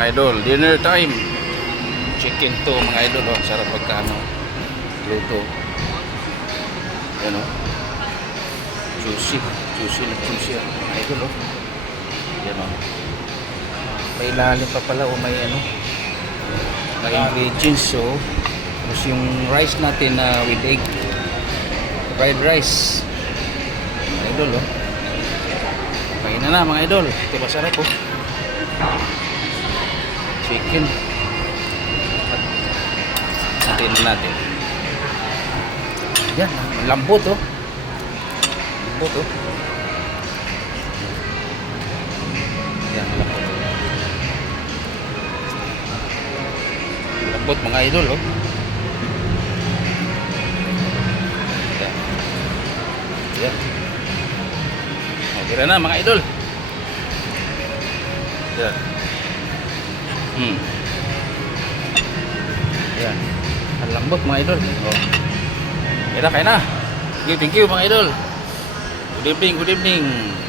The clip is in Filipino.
mga idol, dinner time. Chicken to mga idol, oh. Sarap pagkaano luto. Yan oh, juicy na juicy mga idol oh. Yan oh, may ilalim pa pala o may ano, may ingredients. So tapos yung rice natin with egg, fried rice mga idol oh. Kain na mga idol, ito masarap oh. Chicken natin natin. Yan, lambot oh. Lambot oh. Yan, lambot. Lambot mga idol oh. Yan. Yan. Tira na mga idol. Yan. Yan. Ang lambot mga idol. Oh. Kaya na. Thank you mga idol. Good evening.